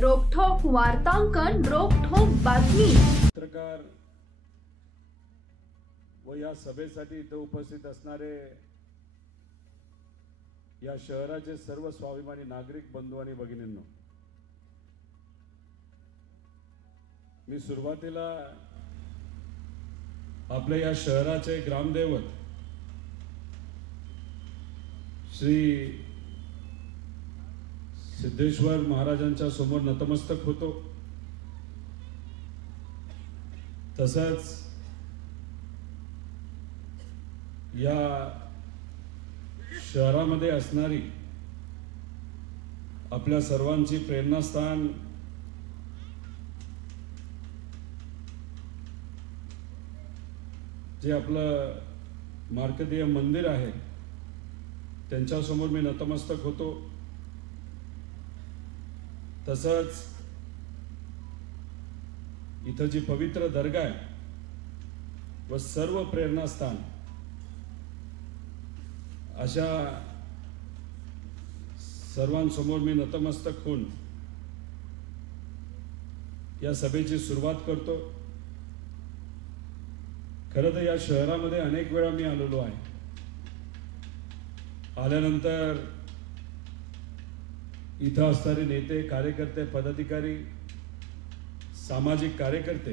रोखठोक वार्तांकन, रोखठोक बातमी. पत्रकार व या सभेसाठी इथे उपस्थित असणारे या शहराचे सर्व स्वाभिमानी नागरिक बंधू आणि भगिनींनो, मी सुरुवातीला आपल्या या शहराचे ग्रामदैवत श्री सिद्धेश्वर महाराजांच्या समोर नतमस्तक होतो. तसंच या शहरामध्ये असणारी आपल्या सर्वांची प्रेरणास्थान जे आपलं मार्कंडेय मंदिर आहे त्यांच्यासमोर मी नतमस्तक होतो. तसंच इथं जी पवित्र दर्गा आहे व सर्व प्रेरणास्थान अशा सर्वांसमोर मी नतमस्तक होऊन या सभेची सुरुवात करतो. खरं तर या शहरामध्ये अनेक वेळा मी आलेलो आहे. आल्यानंतर इथं असणारे नेते, कार्यकर्ते, पदाधिकारी, सामाजिक कार्यकर्ते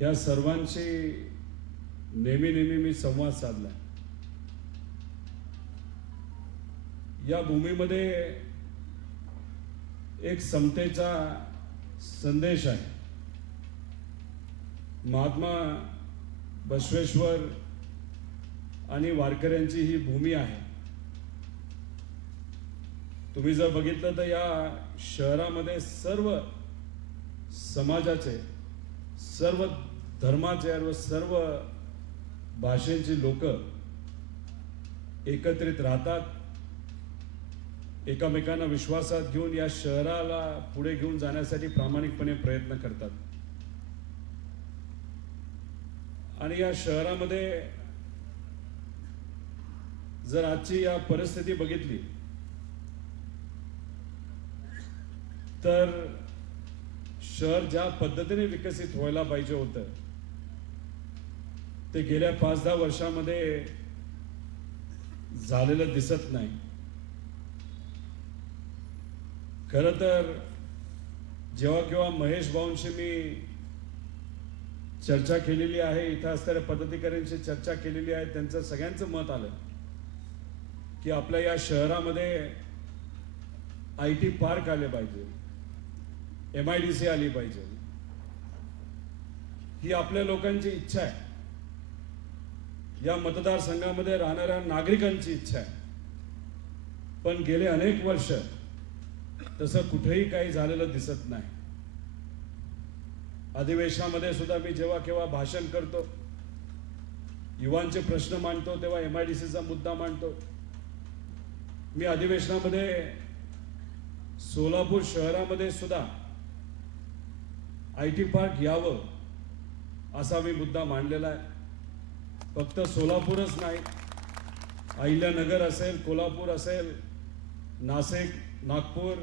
या सर्वांशी नेहमी मी संवाद साधला. या भूमीमध्ये एक समतेचा संदेश आहे. महात्मा बसवेश्वर आणि वारकऱ्यांची ही भूमी आहे. तुम्ही जर बघितलं तर या शहरामध्ये सर्व समाजाचे, सर्व धर्माचे व सर्व भाषेची लोक एकत्रित राहतात. एकमेकांना विश्वासात घेऊन या शहराला पुढे घेऊन जाण्यासाठी प्रामाणिकपणे प्रयत्न करतात. आणि या शहरामध्ये जर आजची या परिस्थिती बघितली तर शहर ज्या पद्धतीने विकसित व्हायला पाहिजे होतं ते गेल्या 5-10 वर्षामध्ये झालेलं दिसत नाही. खरं तर जेव्हा केव्हा महेश भाऊंशी मी चर्चा केलेली आहे, इथं असणाऱ्या पदाधिकाऱ्यांशी चर्चा केलेली आहे, त्यांचं सगळ्यांचं मत आलं की आपल्या या शहरामध्ये IT पार्क आले पाहिजे, MIDC आली पाहिजे. ही आपल्या लोकांची इच्छा आहे, या मतदारसंघामध्ये राहणाऱ्या नागरिकांची इच्छा आहे. पण गेले अनेक वर्ष तसं कुठेही काही झालेलं दिसत नाही. अधिवेशनामध्ये सुद्धा मी जेव्हा केव्हा भाषण करतो, युवांचे प्रश्न मांडतो, तेव्हा MIDCचा मुद्दा मांडतो. मी अधिवेशनामध्ये सोलापूर शहरामध्ये सुद्धा IT पार्क यावं असा मी मुद्दा मांडलेला आहे. फक्त सोलापूरच नाही, अहिल्यानगर असेल, कोल्हापूर असेल, नाशिक, नागपूर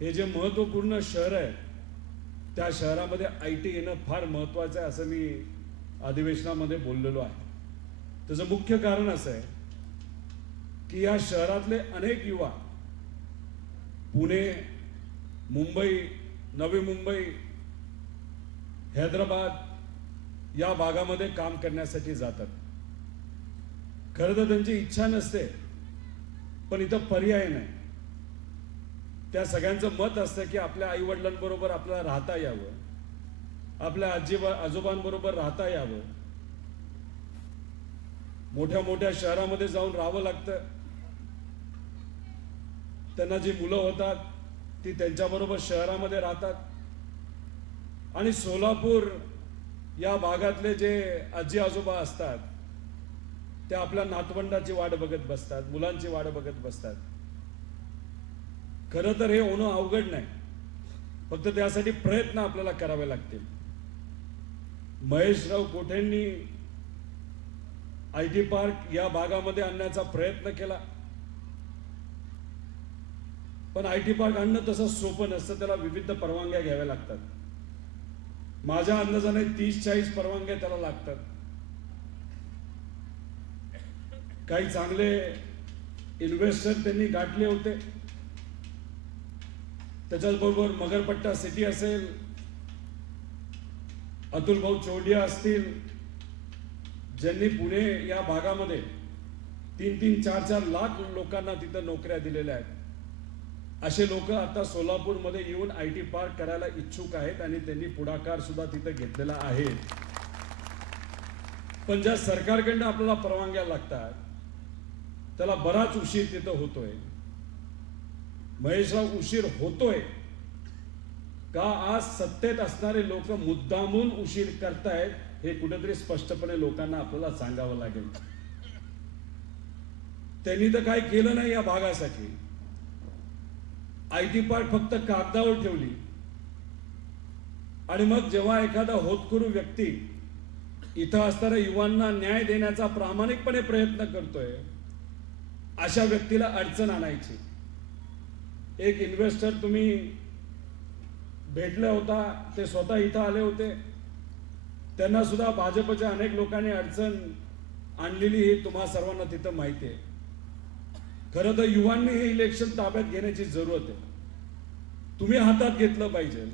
हे जे महत्त्वपूर्ण शहर आहे त्या शहरामध्ये IT येणं फार महत्त्वाचं आहे असं मी अधिवेशनामध्ये बोललेलो आहे. त्याचं मुख्य कारण असं आहे की या शहरातले अनेक युवा पुणे, मुंबई, नवी मुंबई, हैदराबाद या भागामध्ये काम करण्यासाठी जातात. खरं तर त्यांची इच्छा नसते, पण इथं पर्याय नाही. त्या सगळ्यांचं मत असतं की आपल्या आई वडिलांबरोबर आपल्याला राहता यावं, आपल्या आजोबांबरोबर राहता यावं. मोठ्या मोठ्या शहरामध्ये जाऊन राहावं लागतं. त्यांना जी मुलं होतात ती त्यांच्याबरोबर शहरामध्ये राहतात. आणि सोलापूर या भागातले जे आजी आजोबा असतात ते आपल्या नातवंडाची वाट बघत बसतात, मुलांची वाट बघत बसतात. खरं तर हे होणं अवघड नाही, फक्त त्यासाठी प्रयत्न आपल्याला करावे लागतील. महेशराव कोठेंनी IT पार्क या भागामध्ये आणण्याचा प्रयत्न केला. पण IT पार्क आणणं तसं सोपं नसतं, त्याला विविध परवानग्या घ्याव्या लागतात. माझ्या अंदाजाने 30-40 परवानग्या त्याला लागतात. काही चांगले इन्व्हेस्टर त्यांनी गाठले होते. त्याच्याबरोबर मगरपट्टा सिटी असेल, अतुल भाऊ चौडिया असतील, ज्यांनी पुणे या भागामध्ये 3-3, 4-4 लाख लोकांना तिथं नोकऱ्या दिलेल्या आहेत. असे लोक आता सोलापूरमध्ये येऊन IT पार्क करायला इच्छुक आहेत आणि त्यांनी पुढाकार सुद्धा तिथं घेतलेला आहे. पण ज्या सरकारकडनं आपल्याला परवानग्या लागतात त्याला बराच उशीर तिथं होतोय. महेशराव, उशीर होतोय का आज सत्तेत असणारे लोक मुद्दामून उशीर करतायत हे कुठेतरी स्पष्टपणे लोकांना आपल्याला सांगावं लागेल. त्यांनी तर काय केलं नाही या भागासाठी. IT पार्क फक्त कागदावर ठेवली आणि मग जेव्हा एखादा होतकरू व्यक्ती इथं असणाऱ्या युवांना न्याय देण्याचा प्रामाणिकपणे प्रयत्न करतोय अशा व्यक्तीला अडचण आणायची. एक इन्व्हेस्टर तुम्ही भेटला होता, ते स्वतः इथं आले होते. त्यांना सुद्धा भाजपच्या अनेक लोकांनी अडचण आणलेली हे तुम्हा सर्वांना तिथं माहिती आहे. खरं तर युवांनी हे इलेक्शन ताब्यात घेण्याची जरूरत आहे. तुम्ही हातात घेतलं पाहिजे.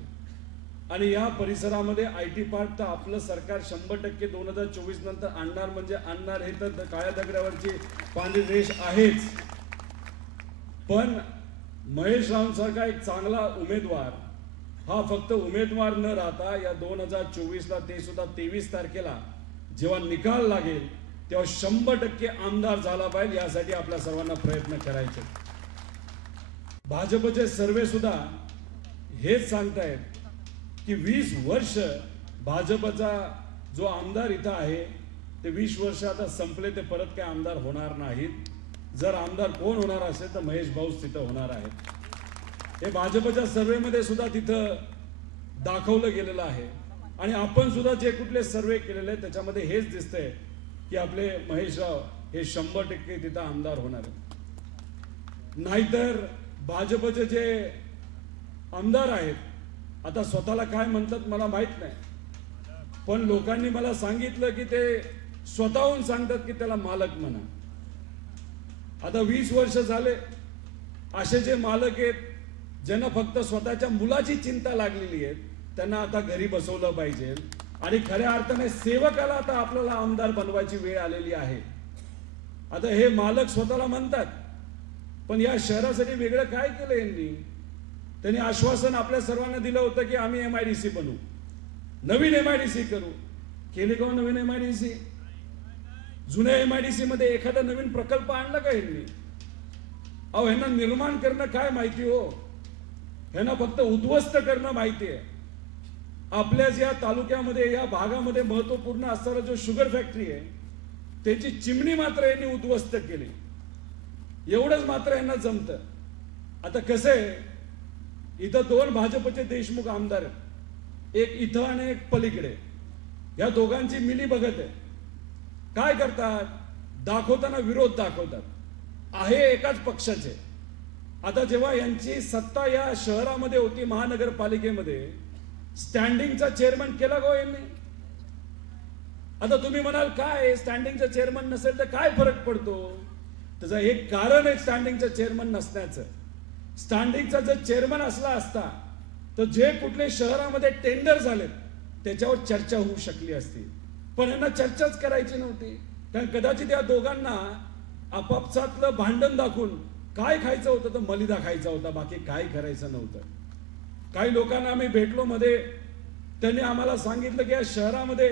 आणि या परिसरामध्ये IT पार्क तर आपलं सरकार 100% 2024 नंतर आणणार म्हणजे आणणार, हे तर काळ्या दगडावरची पांढरी रेष आहेच. पण महेश रावांसारखा एक चांगला उमेदवार हा फक्त उमेदवार न राहता या 2024ला, ते सुद्धा 23 तारखेला जेव्हा निकाल लागेल तेव्हा 100% आमदार झाला पाहिजे. यासाठी आपल्या सर्वांना प्रयत्न करायचे. भाजपचे सर्वे सुद्धा हेच सांगतायत की 20 वर्ष भाजपचा जो आमदार इथं आहे ते 20 वर्ष आता संपले, ते परत काही आमदार होणार नाहीत. जर आमदार कोण होणार असेल तर महेश भाऊच तिथं होणार आहेत. हे भाजपच्या सर्वेमध्ये सुद्धा तिथं दाखवलं गेलेलं आहे. आणि आपण सुद्धा जे कुठले सर्वे केलेले आहेत त्याच्यामध्ये हेच दिसतंय की आपले महेशराव हे 100% तिथं आमदार होणार आहेत. नाहीतर भाजपचे जे आमदार आहेत आता स्वतःला काय म्हणतात मला माहित नाही, पण लोकांनी मला सांगितलं की ते स्वतःहून सांगतात की त्याला मालक म्हणा. आता 20 वर्ष झाले असे जे मालक आहेत ज्यांना फक्त स्वतःच्या मुलाची चिंता लागलेली आहे त्यांना आता घरी बसवलं पाहिजे. आणि खऱ्या अर्थाने सेवकाला आता आपल्याला आमदार बनवायची वेळ आलेली आहे. आता हे मालक स्वतःला म्हणतात, पण या शहरासाठी वेगळं काय केलं यांनी? त्यांनी आश्वासन आपल्या सर्वांना दिलं होतं की आम्ही MIDC बनवू, नवीन MIDC करू. केले का नवीन MIDC? जुन्या MIDC मध्ये एखादा नवीन प्रकल्प आणला का यांनी? अहो, ह्यांना निर्माण करणं काय माहिती हो? ह्यांना फक्त उद्ध्वस्त करणं माहिती आहे. आपल्याच या तालुक्यामध्ये, या भागामध्ये महत्वपूर्ण असणारा जो शुगर फॅक्टरी आहे त्याची चिमणी मात्र यांनी उद्ध्वस्त केली. एवढंच मात्र यांना जमतं. आता कसं आहे, इथं 2 भाजपचे देशमुख आमदार आहेत, एक इथं आणि एक पलीकडे. या दोघांची मिली बघत आहे. काय करतात? दाखवताना विरोध दाखवतात. आहे एकाच पक्षाचे. आता जेव्हा यांची सत्ता या शहरामध्ये होती, महानगरपालिकेमध्ये, स्टँडिंगचा चेअरमन केला गो यांनी. आता तुम्ही म्हणाल काय स्टँडिंगचा चेअरमन नसेल तर काय फरक पडतो? त्याचं एक कारण आहे स्टँडिंगचा चेअरमन नसण्याचं. स्टँडिंगचा जर चेअरमन असला असता तर जे कुठले शहरामध्ये टेंडर झालेत त्याच्यावर चर्चा होऊ शकली असती. पण यांना चर्चाच करायची नव्हती. कारण कदाचित या दोघांना आपापसातलं भांडण दाखवून काय खायचं होतं तर मलिदा खायचा होता, बाकी काय करायचं नव्हतं. काही लोकांना आम्ही भेटलो मध्ये, त्यांनी आम्हाला सांगितलं की या शहरामध्ये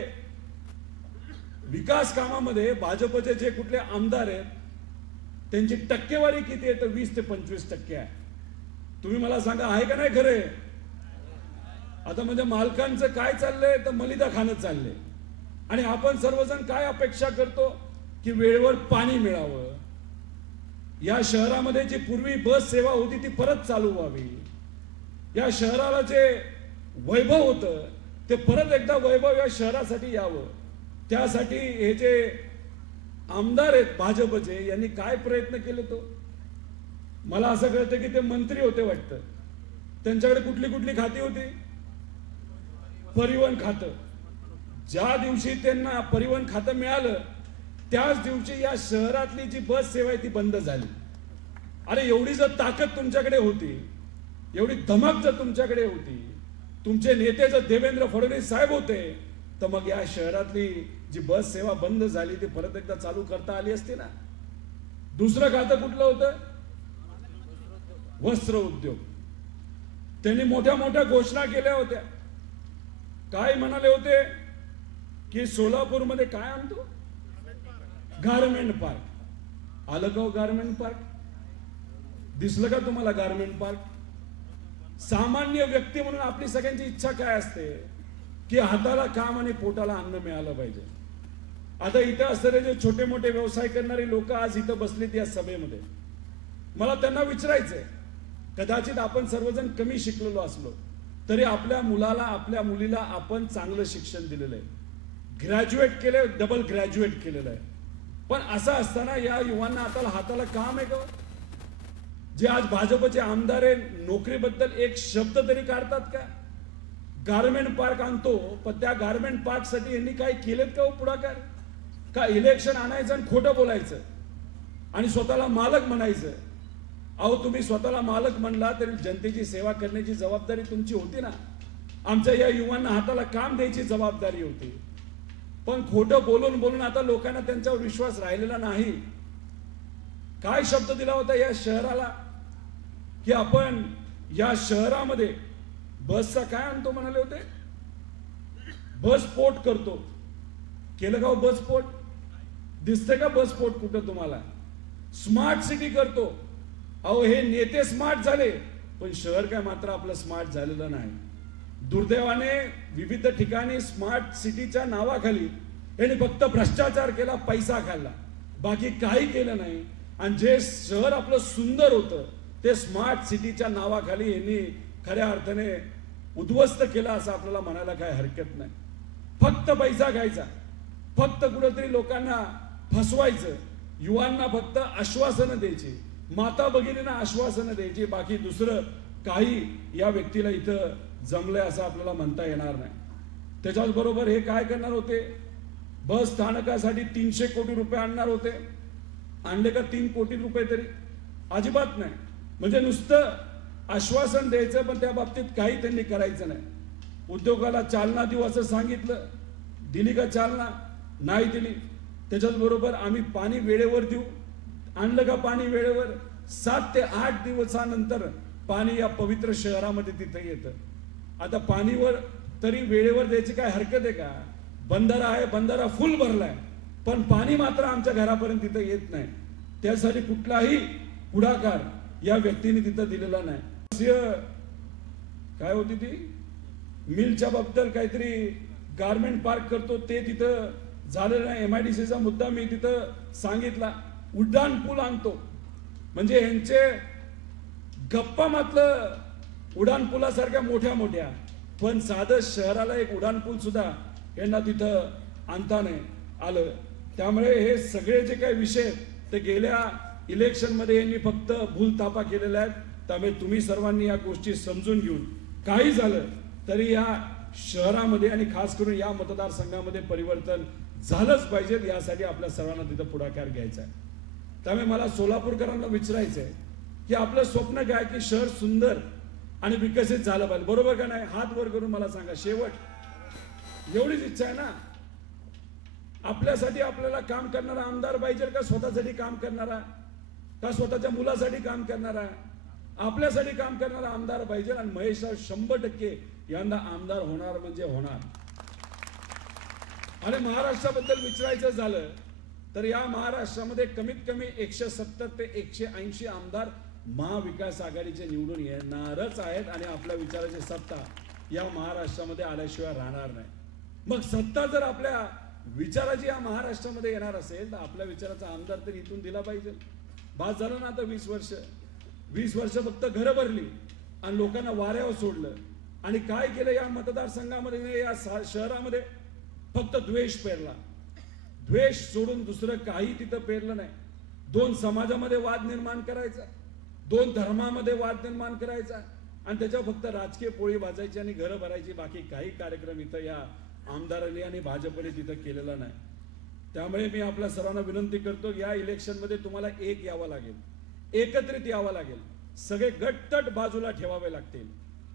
विकास कामामध्ये भाजपचे जे कुठले आमदार आहेत त्यांची टक्केवारी किती आहे तर 20 ते 25% आहे. तुम्ही मला सांगा आहे का नाही खरे? आता म्हणजे मालकांचं काय चाललंय तर मलिदा खाणं चाललंय. आणि आपण सर्वजण काय अपेक्षा करतो की वेळेवर पाणी मिळावं. या शहरामध्ये जी पूर्वी बस सेवा होती ती परत चालू व्हावी. या शहराला जे वैभव होतं ते परत एकदा वैभव या शहरासाठी यावं. त्यासाठी हे जे आमदार आहेत भाजपचे यांनी काय प्रयत्न केले तो? मला असं कळतं की ते मंत्री होते वाटतं. त्यांच्याकडे कुठली कुठली खाती होती? परिवहन खातं. ज्या दिवशी त्यांना परिवहन खातं मिळालं त्याच दिवशी या शहरातली जी बस सेवा आहे ती बंद झाली. अरे एवढी जर ताकद तुमच्याकडे होती, एवढी धमक जर तुमच्याकडे होती, तुमचे नेते जर देवेंद्र फडणवीस साहेब होते, तर मग या शहरातली जी बस सेवा बंद झाली ती परत एकदा चालू करता आली असती ना. दुसरं खातं कुठलं होतं? वस्त्र उद्योग. त्यांनी मोठ्या मोठ्या घोषणा केल्या होत्या. काय म्हणाले होते की सोलापूरमध्ये काय आणतो? Garment park. आलं का गारमेंट पार्क? दिसलं का तुम्हाला गारमेंट पार्क? सामान्य व्यक्ती म्हणून आपली सगळ्यांची इच्छा काय असते की हाताला काम आणि पोटाला अन्न मिळालं पाहिजे. आता इथं असणारे जे छोटे मोठे व्यवसाय करणारे लोक आज इथं बसलेत या सभेमध्ये, मला त्यांना विचारायचंय, कदाचित आपण सर्वजण कमी शिकलेलो असलो तरी आपल्या मुलाला आपल्या मुलीला आपण चांगलं शिक्षण दिलेलं आहे, ग्रॅज्युएट केले, डबल ग्रॅज्युएट केलेलं आहे. पण असं असताना या युवांना आता हाताला काम आहे का? जे आज भाजपचे आमदार आहे, नोकरीबद्दल एक शब्द तरी काढतात का? गारमेंट पार्क आणतो, पण त्या गारमेंट पार्क साठी यांनी काय केलेत का पुढाकार? का इलेक्शन आणायचं आणि खोटं बोलायचं आणि स्वतःला मालक म्हणायचं? अहो तुम्ही स्वतःला मालक म्हणला तरी जनतेची सेवा करण्याची जबाबदारी तुमची होती ना. आमच्या या युवांना हाताला काम द्यायची जबाबदारी होती. पण खोटं बोलून बोलून आता लोकांना त्यांच्यावर विश्वास राहिलेला नाही. काय शब्द दिला होता या शहराला की आपण या शहरामध्ये बसचा काय आणतो म्हणाले होते? बस स्फोट करतो. केलं का बस स्फोट? दिसते का बस स्फोट कुठं तुम्हाला? स्मार्ट सिटी करतो. अहो हे नेते स्मार्ट झाले पण शहर काय मात्र आपलं स्मार्ट झालेलं नाही. दुर्दैवाने विविध ठिकाणी स्मार्ट सिटीच्या नावाखाली यांनी फक्त भ्रष्टाचार केला, पैसा खाल्ला, बाकी काही केलं नाही. आणि जे शहर आपलं सुंदर होतं ते स्मार्ट सिटीच्या नावाखाली यांनी खऱ्या अर्थाने उद्ध्वस्त केला असं आपल्याला म्हणायला काही हरकत नाही. फक्त पैसा घ्यायचा, फक्त कुठेतरी लोकांना फसवायचं, युवांना फक्त आश्वासनं द्यायची, माता भगिनींना आश्वासनं द्यायची, बाकी दुसरं काही या व्यक्तीला इथं जमलंय असं आपल्याला म्हणता येणार नाही. त्याच्याच बरोबर हे काय करणार होते? बस स्थानकासाठी 300 कोटी रुपये आणणार होते. आणले का 3 कोटी रुपये तरी? अजिबात नाही. म्हणजे नुसतं आश्वासन द्यायचं पण त्या बाबतीत काही त्यांनी करायचं नाही. उद्योगाला चालना देऊ असं सांगितलं, दिली का चालना? नाही दिली. त्याच्याच बरोबर आम्ही पाणी वेळेवर देऊ, आणलं का पाणी वेळेवर? 7 ते 8 दिवसानंतर पाणी या पवित्र शहरामध्ये तिथे येतं. आता पाणीवर तरी वेळेवर द्यायची काय हरकत आहे का? बंधारा आहे, बंधारा फुल भरलाय, पण पाणी मात्र आमच्या घरापर्यंत तिथं येत नाही. त्यासाठी कुठलाही पुढाकार या व्यक्तीने तिथं दिलेला नाही. काय होती ती मिलच्या बद्दल काहीतरी गारमेंट पार्क करतो ते तिथं झालेलं नाही. MIDCचा मुद्दा मी तिथं सांगितला. उड्डाण पूल आणतो म्हणजे यांचे गप्पा मात्र उड्डाण पुलासारख्या मोठ्या मोठ्या, पण साधं शहराला एक उड्डाण पूल सुद्धा यांना तिथं आणता नाही आलं. त्यामुळे हे सगळे जे काही विषय ते गेल्या इलेक्शन मध्ये यांनी फक्त भूलथापा केलेल्या आहेत. त्यामुळे तुम्ही सर्वांनी या गोष्टी समजून घेऊन काही झालं तरी या शहरामध्ये आणि खास करून या मतदारसंघामध्ये परिवर्तन झालंच पाहिजे. यासाठी आपल्या सर्वांना तिथं पुढाकार घ्यायचा आहे. त्यामुळे मला सोलापूरकरांना विचारायचं आहे की आपलं स्वप्न काय की शहर सुंदर आणि विकसित झालं पाहिजे, बरोबर का नाही? हात वर करून मला सांगा. शेवट एवढीच इच्छा आहे ना. आपल्यासाठी आपल्याला काम करणारा आमदार पाहिजे का स्वतःसाठी काम करणारा, का स्वतःच्या मुलासाठी काम करणारा? आपल्यासाठी काम करणारा आमदार पाहिजे. आणि महेश 100% यंदा आमदार होणार म्हणजे होणार. आणि महाराष्ट्राबद्दल विचारायचं झालं तर या महाराष्ट्रामध्ये कमीत कमी 170 ते 180 आमदार महाविकास आघाडीचे निवडून येणारच आहेत. आणि आपल्या विचाराची सत्ता या महाराष्ट्रामध्ये आल्याशिवाय राहणार नाही. मग सत्ता जर आपल्या विचाराची या महाराष्ट्रामध्ये येणार असेल तर आपल्या विचाराचा आमदार तरी इथून दिला पाहिजे. बास झालं ना आता 20 वर्ष फक्त घरं भरली आणि लोकांना वाऱ्यावर सोडलं. आणि काय केलं या मतदारसंघामध्ये, या शहरामध्ये? फक्त द्वेष पेरला. द्वेष सोडून दुसरं काही तिथं पेरलं नाही. 2 समाजामध्ये वाद निर्माण करायचा, दोन धर्मामध्ये वाद निर्माण करायचा आणि त्याच्यावर फक्त राजकीय पोळी भाजायची आणि घरं भरायची, बाकी काही कार्यक्रम इथं या आमदारांनी आणि भाजपने तिथं केलेला नाही. त्यामुळे मी आपल्या सर्वांना विनंती करतो, या इलेक्शनमध्ये तुम्हाला एक यावं लागेल, एकत्रित यावं लागेल, सगळे गटतट बाजूला ठेवावे लागतील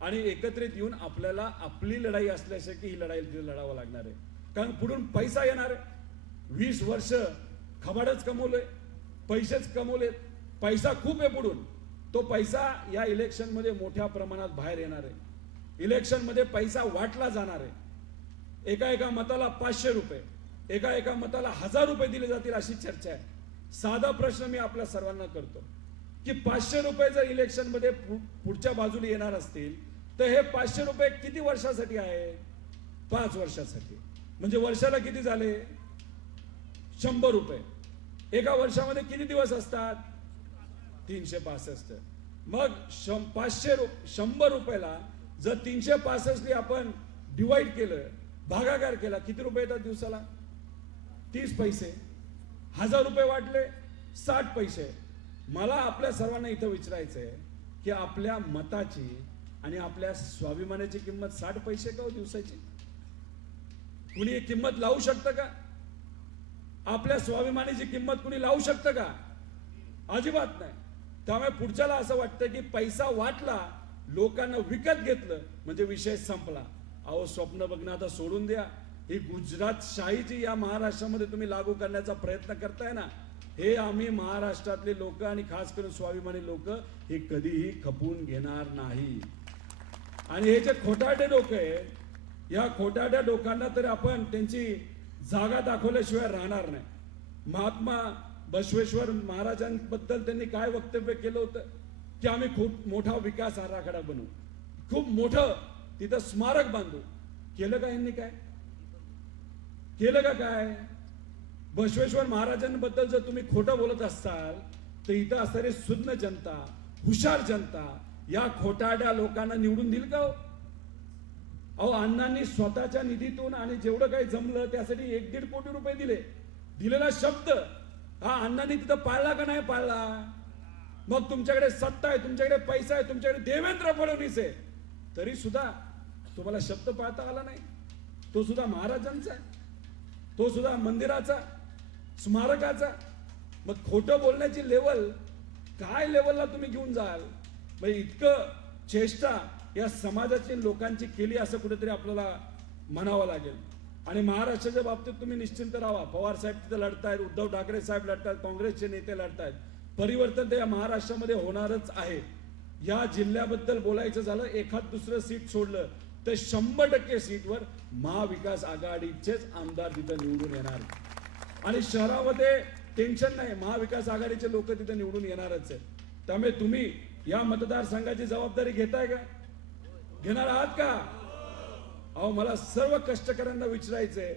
आणि एकत्रित येऊन आपल्याला आपली लढाई असल्याशिवाय ही लढाई लढावं लागणार आहे. कारण पुढून पैसा येणार आहे. 20 वर्ष खबाडच कमवलंय, पैसेच कमवलेत, पैसा खूप आहे पुढून. तो पैसा या इलेक्शन मध्ये मोठ्या प्रमाणात बाहेर येणार आहे. इलेक्शन मध्ये पैसा वाटला जाणार आहे. एका मताला 500 रुपये, एका मताला 1000 रुपये दिले जातील अशी चर्चा आहे. साधा प्रश्न मी आपल्या सर्वांना करतो की 500 रुपये जर इलेक्शन मध्ये पुढच्या बाजूला येणार असतील तर हे 500 रुपये किती वर्षासाठी आहे? 5 वर्षासाठी. म्हणजे वर्षाला किती झाले? 100 रुपये. एका वर्षामध्ये किती दिवस असतात? 365. मग 100 रुपयाला जर 365 आपण डिवाइड केलं, भागाकार केला, किती रुपये येतात दिवसाला? 30 पैसे. 1000 रुपये वाटले 60 पैसे. मला आपल्या सर्वांना इथं विचारायचंय की आपल्या मताची आणि आपल्या स्वाभिमानाची किंमत 60 पैसे का हो दिवसाची? कुणी एक किंमत लावू शकतं का? आपल्या स्वाभिमानाची किंमत कुणी लावू शकतं का? अजिबात नाही. त्यामुळे पुढच्याला असं वाटतं की पैसा वाटला, लोकांना विकत घेतलं म्हणजे विषय संपला. अहो, स्वप्न बघणं आता सोडून द्या. ही गुजरात शाहीची या महाराष्ट्रामध्ये तुम्ही लागू करण्याचा प्रयत्न करताय ना, हे आम्ही महाराष्ट्रातले लोक आणि खास करून स्वाभिमानी लोक हे कधीही खपवून घेणार नाही. आणि हे जे खोटारडे लोक आहेत, या खोटारड्या लोकांना तर आपण त्यांची जागा दाखवल्याशिवाय राहणार नाही. महात्मा बसवेश्वर महाराजांबद्दल त्यांनी काय वक्तव्य केलं होतं की आम्ही खूप मोठा विकास आराखडा बनवू, खूप मोठं तिथं स्मारक बांधू. केलं का यांनी? काय केलं का? काय बसवेश्वर महाराजांबद्दल जर तुम्ही खोटं बोलत असाल तर इथं असणारी सुज्ञ जनता, हुशार जनता या खोटारड्या लोकांना निवडून देईल का हो? अहो, अण्णांनी स्वतःच्या निधीतून आणि जेवढं काही जमलं त्यासाठी 1-1.5 कोटी रुपये दिले. दिलेला शब्द हा अण्णांनी तिथं पाळला का नाही पाळला? मग तुमच्याकडे सत्ता आहे, तुमच्याकडे पैसा आहे, तुमच्याकडे देवेंद्र फडणवीस आहे, तरी सुद्धा तुम्हाला शब्द पाळता आला नाही. तो सुद्धा महाराजांचा आहे, तो सुद्धा मंदिराचा, स्मारकाचा. मग खोटं बोलण्याची लेवल काय लेवलला तुम्ही घेऊन जाल? म्हणजे इतकं चेष्टा या समाजाची लोकांची केली असं कुठेतरी आपल्याला म्हणावं लागेल. आणि महाराष्ट्राच्या बाबतीत तुम्ही निश्चिंत राहा. पवार साहेब तिथे लढतायत, उद्धव ठाकरे साहेब लढतायत, काँग्रेसचे नेते लढतायत. परिवर्तन ते या महाराष्ट्रामध्ये होणारच आहे. या जिल्ह्याबद्दल बोलायचं झालं, एखाद दुसरं सीट सोडलं तर 100% सीटवर महाविकास आघाडीचेच आमदार तिथं निवडून येणार. आणि शहरामध्ये टेन्शन नाही, महाविकास आघाडीचे लोक तिथे निवडून येणारच आहे. त्यामुळे तुम्ही या मतदारसंघाची जबाबदारी घेताय का? घेणार आहात का? अहो, मला सर्व कष्टकऱ्यांना विचारायचंय,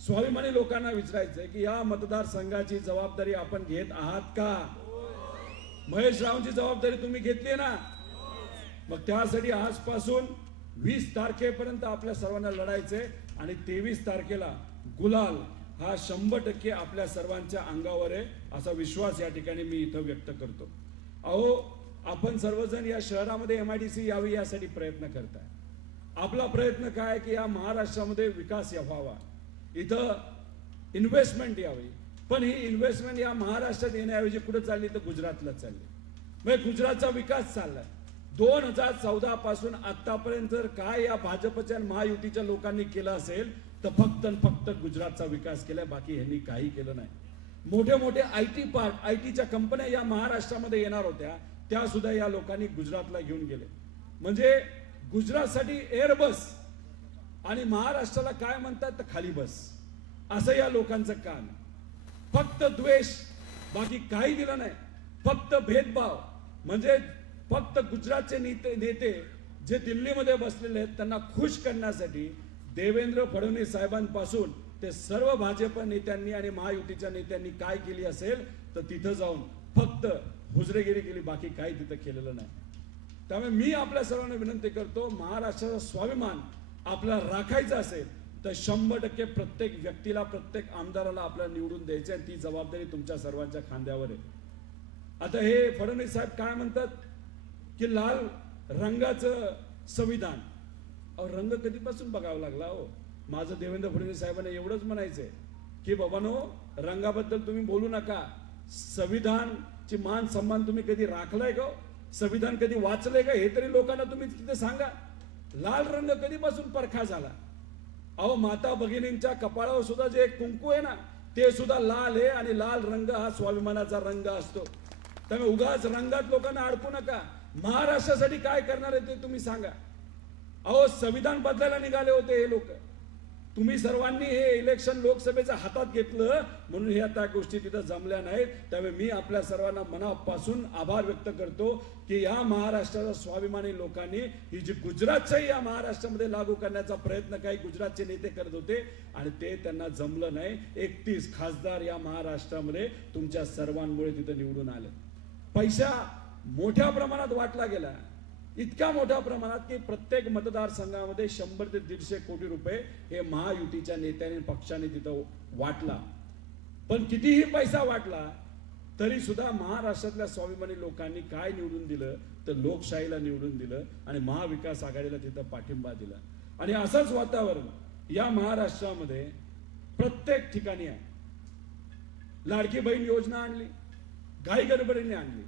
स्वाभिमानी लोकांना विचारायचंय की या मतदारसंघाची जबाबदारी आपण घेत आहात का? महेश रावची जबाबदारी तुम्ही घेतली ना? मग त्यासाठी आजपासून 20 तारखेपर्यंत आपल्या सर्वांना लढायचंय आणि 23 तारखेला गुलाल हा 100% आपल्या सर्वांच्या अंगावर आहे असा विश्वास या ठिकाणी मी इथं व्यक्त करतो. अहो, आपण सर्वजण या शहरामध्ये MIDC यावी यासाठी प्रयत्न करताय. आपला प्रयत्न काय की या महाराष्ट्रामध्ये विकास व्हावा, इथं इन्व्हेस्टमेंट यावी. पण ही इन्व्हेस्टमेंट या महाराष्ट्रात येण्याऐवजी कुठे चालली तर गुजरातला चालली. म्हणजे गुजरातचा विकास चाललाय. 2014 पासून आतापर्यंत जर काय या भाजपच्या आणि महायुतीच्या लोकांनी केलं असेल तर फक्त आणि फक्त गुजरातचा विकास केलाय, बाकी यांनी काही केलं नाही. मोठे मोठे IT पार्क, ITच्या कंपन्या या महाराष्ट्रामध्ये येणार होत्या, त्या सुद्धा या लोकांनी गुजरातला घेऊन गेले. म्हणजे गुजरातसाठी एअरबस आणि महाराष्ट्राला काय म्हणतात तर खाली बस, असं या लोकांचं काम. फक्त द्वेष, बाकी काही दिलं नाही. फक्त भेदभाव. म्हणजे फक्त गुजरातचे नेते जे दिल्लीमध्ये बसलेले आहेत त्यांना खुश करण्यासाठी देवेंद्र फडणवीस साहेबांपासून ते सर्व भाजप नेत्यांनी आणि महायुतीच्या नेत्यांनी काय केली असेल तर तिथं जाऊन फक्त हुजरेगिरी केली, बाकी काही तिथं केलेलं नाही. त्यामुळे मी आपल्या सर्वांना विनंती करतो, महाराष्ट्राचा स्वाभिमान आपला राखायचा असेल तर 100% प्रत्येक व्यक्तीला, प्रत्येक आमदाराला आपल्याला निवडून द्यायचे आणि ती जबाबदारी तुमच्या सर्वांच्या खांद्यावर आहे. आता हे फडणवीस साहेब काय म्हणतात की लाल रंगाचं संविधान. अहो रंग कधीपासून बघावा लागला हो. माझं देवेंद्र फडणवीस साहेबांना एवढंच म्हणायचंय की बाबांनो, रंगाबद्दल तुम्ही बोलू नका. संविधानची मान सन्मान तुम्ही कधी राखलाय का? संविधान कधी वाचलंय का? हे तरी लोकांना तुम्ही तिथे सांगा. लाल रंग कधीपासून परखा झाला? अहो माता भगिनींच्या कपाळावर सुद्धा जे कुंकू आहे ना, ते सुद्धा लाल आहे. आणि लाल रंग हा स्वाभिमानाचा रंग असतो. त्यामुळे उगाच रंगात लोकांना अडकू नका. महाराष्ट्रासाठी काय करणार आहे ते तुम्ही सांगा. अहो संविधान बदलायला निघाले होते हे लोक. तुम्ही सर्वांनी हे इलेक्शन लोकसभेच्या हातात घेतलं म्हणून ह्या त्या गोष्टी तिथं जमल्या नाहीत. त्यामुळे मी आपल्या सर्वांना मनापासून आभार व्यक्त करतो की या महाराष्ट्राच्या स्वाभिमानी लोकांनी ही जी गुजरातच्याही या महाराष्ट्रामध्ये लागू करण्याचा प्रयत्न काही गुजरातचे नेते करत होते आणि ते त्यांना जमलं नाही. 31 खासदार या महाराष्ट्रामध्ये तुमच्या सर्वांमुळे तिथं निवडून आले. पैसा मोठ्या प्रमाणात वाटला गेला, इतक्या मोठ्या प्रमाणात की प्रत्येक मतदारसंघामध्ये 100 ते 150 कोटी रुपये हे महायुतीच्या नेत्यांनी पक्षाने तिथं वाटला. पण कितीही पैसा वाटला तरी सुद्धा महाराष्ट्रातल्या स्वाभिमानी लोकांनी काय निवडून दिलं तर लोकशाहीला निवडून दिलं आणि महाविकास आघाडीला तिथं पाठिंबा दिला. आणि असंच वातावरण या महाराष्ट्रामध्ये प्रत्येक ठिकाणी आहे. लाडकी बहीण योजना आणली, घाई गडबडीने आणली.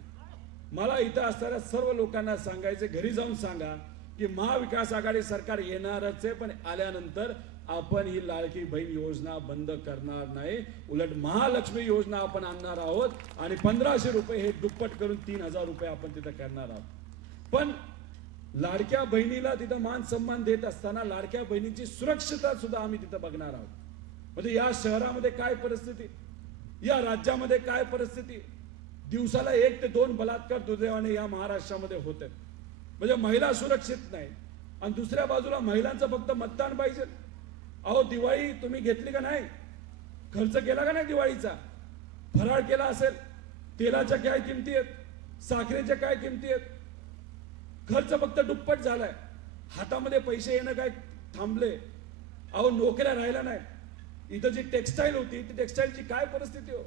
मला इथं असणाऱ्या सर्व लोकांना सांगायचे, घरी जाऊन सांगा की महाविकास आघाडी सरकार येणारच आहे, पण आल्यानंतर आपण ही लाडकी बहीण योजना बंद करणार नाही. उलट महालक्ष्मी योजना आपण आणणार आहोत आणि 1500 रुपये हे दुप्पट करून 3000 रुपये आपण तिथं करणार आहोत. पण लाडक्या बहिणीला तिथं मान सन्मान देत असताना लाडक्या बहिणीची सुरक्षितता सुद्धा आम्ही तिथं बघणार आहोत. म्हणजे या शहरामध्ये काय परिस्थिती, या राज्यामध्ये काय परिस्थिती, दिवसाला 1 ते 2 बलात्कार दुर्दैवाने या महाराष्ट्रामध्ये होत आहेत. म्हणजे महिला सुरक्षित नाही आणि दुसऱ्या बाजूला महिलांचं फक्त मतदान पाहिजे. अहो दिवाळी तुम्ही घेतली का नाही? खर्च केला का नाही दिवाळीचा? फराळ केला असेल, तेलाच्या काय किमती आहेत, साखरेच्या काय किमती आहेत? खर्च फक्त दुप्पट झालाय. हातामध्ये पैसे येणं काय थांबले. अहो नोकऱ्या राहिल्या नाही. इथं जी टेक्स्टाईल होती ती टेक्स्टाईलची काय परिस्थिती हो.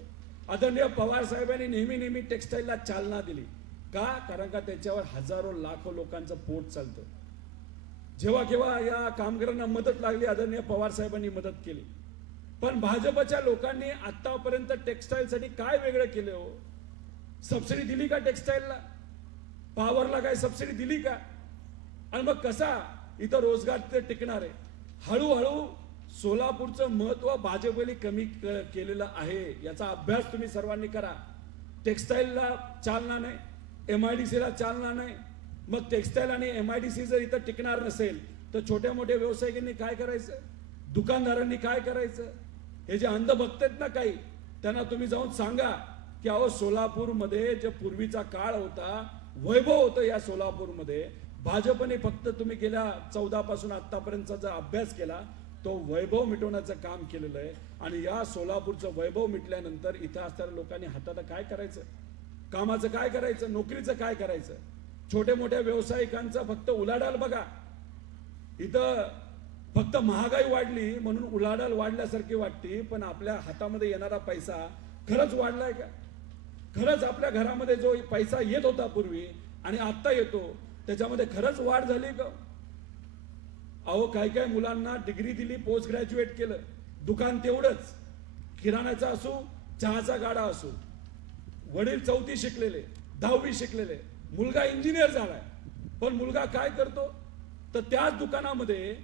आदरणीय पवार साहेबांनी नेहमी टेक्स्टाईलला चालना दिली का? कारण का त्याच्यावर हजारो लाखो लोकांचं पोट चालतं. जेव्हा केव्हा या कामगारांना मदत लागली आदरणीय पवार साहेबांनी मदत केली. पण भाजपच्या लोकांनी आतापर्यंत टेक्स्टाईलसाठी काय वेगळं केलं हो? सबसिडी दिली का टेक्स्टाईलला? पॉवरला काय सबसिडी दिली का? आणि मग कसा इथं रोजगार ते टिकणार आहे? हळूहळू सोलापूरचं महत्व भाजपने कमी केलेलं आहे. याचा अभ्यास तुम्ही सर्वांनी करा. टेक्स्टाईलला चालना नाही, MIDCला चालना नाही. मग टेक्स्टाईल आणि MIDC जर इथं टिकणार नसेल तर छोट्या मोठ्या व्यावसायिकांनी काय करायचं? दुकानदारांनी काय करायचं? हे जे अंध भक्त आहेत ना काही, त्यांना तुम्ही जाऊन सांगा की अहो सोलापूरमध्ये जे पूर्वीचा काळ होता, वैभव होतं या सोलापूरमध्ये, भाजपने फक्त तुम्ही गेल्या 14 पासून आतापर्यंतचा जर अभ्यास केला तो वैभव मिटवण्याचं काम केलेलं आहे. आणि या सोलापूरचं वैभव मिटल्यानंतर इथं असणाऱ्या लोकांनी हाताला काय करायचं? कामाचं काय करायचं? नोकरीचं काय करायचं? छोट्या मोठ्या व्यावसायिकांचा फक्त उलाढाल बघा. इथं फक्त महागाई वाढली म्हणून उलाढाल वाढल्यासारखी वाटते, पण आपल्या हातामध्ये येणारा पैसा खरंच वाढलाय का? खरंच आपल्या घरामध्ये जो पैसा येत होता पूर्वी आणि आता येतो त्याच्यामध्ये खरंच वाढ झाली का? अहो काय मुलांना डिग्री दिली, पोस्ट ग्रॅज्युएट केलं, दुकान तेवढंच, किराण्याचा असो, चहाचा गाडा असो. वडील 4थी शिकलेले, 10वी शिकलेले, मुलगा इंजिनियर झालाय. पण मुलगा काय करतो तर त्याच दुकानामध्ये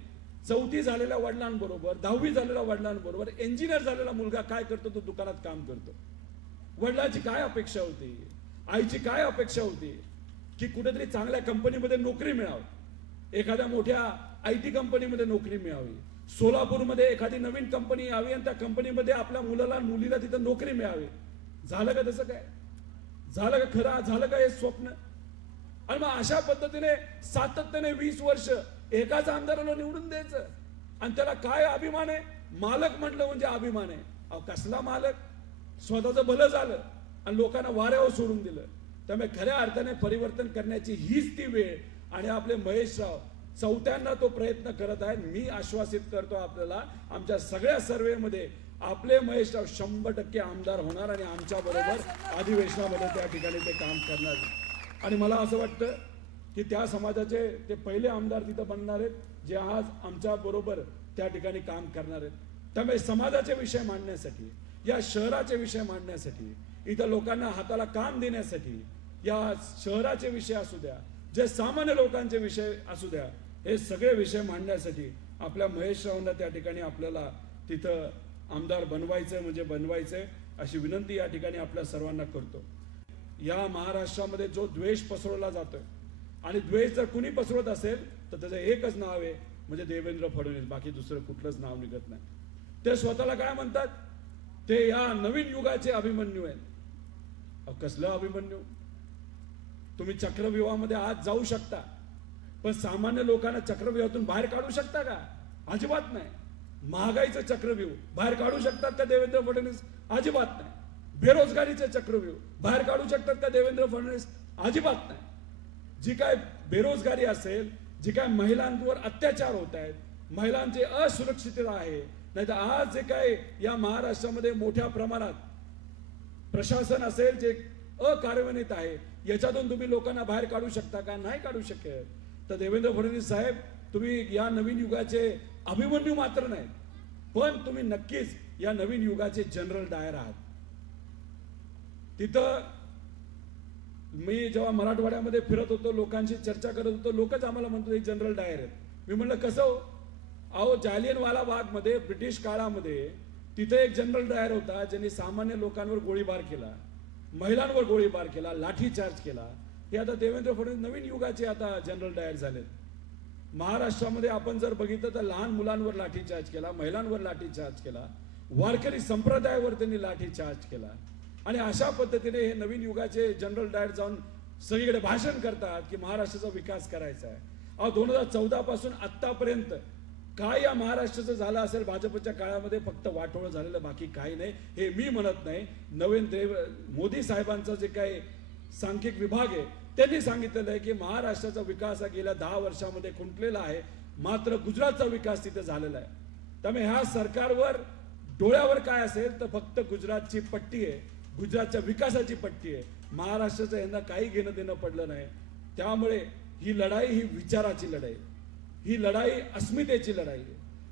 4थी झालेल्या वडिलांबरोबर, 10वी झालेल्या वडिलांबरोबर इंजिनियर झालेला मुलगा काय करतो? तो दुकानात काम करतो. वडिलांची काय अपेक्षा होती, आईची काय अपेक्षा होती की कुठेतरी चांगल्या कंपनीमध्ये नोकरी मिळावी, एखाद्या मोठ्या IT कंपनीमध्ये नोकरी मिळावी, सोलापूरमध्ये एखादी नवीन कंपनी यावी आणि त्या कंपनीमध्ये आपल्या मुलाला मुलीला तिथं नोकरी मिळावी. झालं का तसं? काय झालं का? खरं झालं का हे स्वप्न? आणि मग अशा पद्धतीने सातत्याने 20 वर्ष एकाच आमदाराला निवडून द्यायचं आणि त्याला काय अभिमान आहे? मालक म्हटलं म्हणजे अभिमान आहे. अहो कसला मालक? स्वतःचं भलं झालं आणि लोकांना वाऱ्यावर सोडून दिलं. त्यामुळे खऱ्या अर्थाने परिवर्तन करण्याची हीच ती वेळ. आणि आपले महेशराव 4थ्यांदा तो प्रयत्न करत आहेत. मी आश्वासित करतो आपल्याला, आमच्या सगळ्या सर्वेमध्ये आपले महेशराव 100% आमदार होणार आणि आमच्या बरोबर अधिवेशनामध्ये त्या ठिकाणी ते काम करणार. आणि मला असं वाटतं की त्या समाजाचे ते पहिले आमदार तिथं बनणार आहेत जे आज आमच्या बरोबर त्या ठिकाणी काम करणार आहेत. त्यामुळे समाजाचे विषय मांडण्यासाठी, या शहराचे विषय मांडण्यासाठी, इथं लोकांना हाताला काम देण्यासाठी, या शहराचे विषय असू द्या, जे सामान्य लोकांचे विषय असू द्या, हे सगळे विषय मांडण्यासाठी आपल्या महेशरावांना त्या ठिकाणी आपल्याला तिथं आमदार बनवायचं म्हणजे बनवायचंय अशी विनंती या ठिकाणी आपल्या सर्वांना करतो. या महाराष्ट्रामध्ये जो द्वेष पसरवला जातोय आणि द्वेष जर कुणी पसरवत असेल तर त्याचं एकच नाव आहे म्हणजे देवेंद्र फडणवीस, बाकी दुसरं कुठलंच नाव निघत नाही. ते स्वतःला काय म्हणतात, ते या नवीन युगाचे अभिमन्यू आहेत. कसलं अभिमन्यू? तुम्ही चक्रव्यूहामध्ये आज जाऊ शकता, पण सामान्य लोकांना चक्रव्यूहातून बाहेर काढू शकता का? अजिबात नाही. महागाईचं चक्रव्यूह बाहेर काढू शकतात का देवेंद्र फडणवीस? अजिबात नाही. बेरोजगारीचे चक्रव्यूह बाहेर काढू शकतात का देवेंद्र फडणवीस? अजिबात नाही. जी काय बेरोजगारी असेल, जी काय महिलांवर अत्याचार होत आहेत, महिलांची असुरक्षितता आहे, नाही तर आज जे काय या महाराष्ट्रामध्ये मोठ्या प्रमाणात प्रशासन असेल जे अकार्यन्वित आहे, याच्यातून तुम्ही लोकांना बाहेर काढू शकता का? नाही काढू शकत. तर देवेंद्र फडणवीस साहेब, तुम्ही या नवीन युगाचे अभिमन्यू मात्र नाही, पण तुम्ही नक्कीच या नवीन युगाचे जनरल डायर आहात. तिथं मी जेव्हा मराठवाड्यामध्ये फिरत होतो, लोकांशी चर्चा करत होतो, लोकच आम्हाला म्हणतो हे जनरल डायर आहेत. मी म्हणलं कसं हो? अहो, जालियनवाला बागमध्ये ब्रिटिश काळामध्ये तिथे एक जनरल डायर होता ज्यांनी सामान्य लोकांवर गोळीबार केला, महिलांवर गोळीबार केला, लाठीचार्ज केला. हे आता देवेंद्र फडणवीस नवीन युगाचे आता जनरल डायर झालेत. महाराष्ट्रामध्ये आपण जर बघितलं तर लहान मुलांवर लाठीचार्ज केला, महिलांवर लाठीचार्ज केला, वारकरी संप्रदायावर त्यांनी लाठीचार्ज केला. आणि अशा पद्धतीने हे नवीन युगाचे जनरल डायर जाऊन सगळीकडे भाषण करतात की महाराष्ट्राचा विकास करायचा आहे. अहो, 2014 पासून आतापर्यंत काय या महाराष्ट्राचं झालं असेल भाजपच्या काळामध्ये? फक्त वाटोळ झालेलं, बाकी काही नाही. हे मी म्हणत नाही, मोदी साहेबांचा जे काही सांख्यिक विभाग आहे त्यांनी सांगितलेलं आहे की महाराष्ट्राचा विकास हा गेल्या 10 वर्षामध्ये खुंटलेला आहे, मात्र गुजरातचा विकास तिथे झालेला आहे. त्यामुळे ह्या सरकारवर डोळ्यावर काय असेल तर फक्त गुजरातची पट्टी आहे, गुजरातच्या विकासाची पट्टी आहे. महाराष्ट्राचं यांना काही घेणं देणं पडलं नाही. त्यामुळे ही लढाई ही विचाराची लढाई, ही लढाई अस्मितेची लढाई,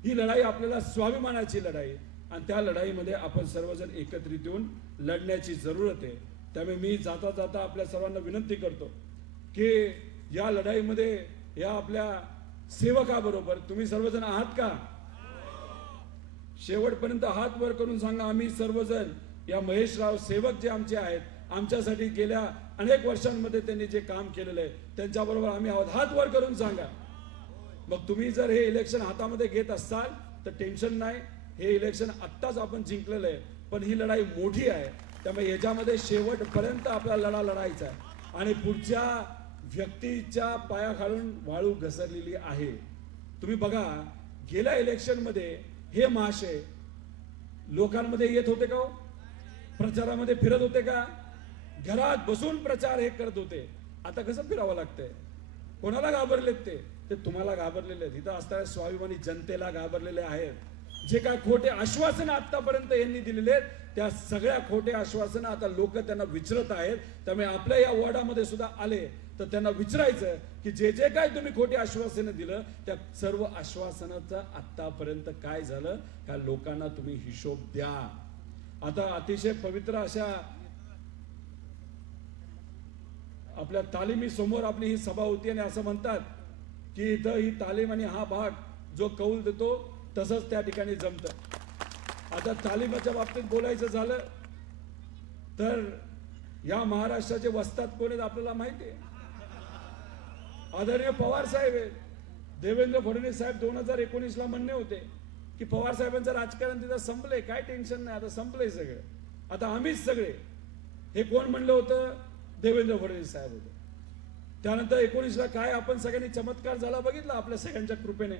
ही लढाई आपल्याला स्वाभिमानाची लढाई, आणि त्या लढाईमध्ये आपण सर्वजण एकत्रित येऊन लढण्याची जरूरत आहे. त्यामुळे मी जाता जाता आपल्या सर्वांना विनंती करतो की या लढाईमध्ये या आपल्या सेवकाबरोबर तुम्ही सर्वजण आहात का? शेवटपर्यंत हात वर करून सांगा, आम्ही सर्वजण या महेशराव सेवक जे आमचे आहेत, आमच्यासाठी गेल्या अनेक वर्षांमध्ये त्यांनी जे काम केलेलं आहे त्यांच्याबरोबर आम्ही आहोत. हात वर करून सांगा. मग तुम्ही जर हे इलेक्शन हातामध्ये घेत असाल तर टेन्शन नाही, हे इलेक्शन आत्ताच आपण जिंकलेलं आहे, पण ही लढाई मोठी आहे. त्यामुळे याच्यामध्ये शेवटपर्यंत आपला लढा लढायचा आहे आणि पुढच्या व्यक्तीच्या पायाखालून वाळू घसरलेली आहे. तुम्ही बघा, गेल्या इलेक्शनमध्ये हे महाशय लोकांमध्ये येत होते का? प्रचारामध्ये फिरत होते का? घरात बसून प्रचार हे करत होते. आता कसं फिरावं लागतंय? कोणाला घाबरलेत ते तुम्हाला घाबरलेले आहेत. इथं असणाऱ्या स्वाभिमानी जनतेला घाबरलेले आहेत. जे काय खोटे आश्वासन आतापर्यंत यांनी दिलेले आहेत त्या सगळ्या खोटे आश्वासन आता लोक त्यांना विचारत आहेत. त्यामुळे आपल्या या वॉर्डामध्ये सुद्धा आले तर त्यांना विचारायचं की जे जे काय तुम्ही खोटे आश्वासन दिलं त्या सर्व आश्वासनाचं आतापर्यंत काय झालं, ह्या लोकांना तुम्ही हिशोब द्या. आता अतिशय पवित्र अशा आपल्या तालिमी समोर आपली ही सभा होती आणि असं म्हणतात की इथं ही तालीम आणि हा भाग जो कौल देतो तसंच त्या ठिकाणी जमतं. आता तालिमाच्या बाबतीत बोलायचं झालं तर या महाराष्ट्राचे वस्ताद कोण आहेत आपल्याला माहिती आहे. आदरणीय पवार साहेब आहेत. देवेंद्र फडणवीस साहेब 2019ला म्हणणे होते की पवार साहेबांचं राजकारण तिथं संपलंय, काय टेन्शन नाही, आता संपलंय सगळं, आता आम्हीच सगळे. हे कोण म्हणलं होतं? देवेंद्र फडणवीस साहेब होते. त्यानंतर 19ला काय आपण सगळ्यांनी चमत्कार झाला बघितला आपल्या सगळ्यांच्या कृपेने.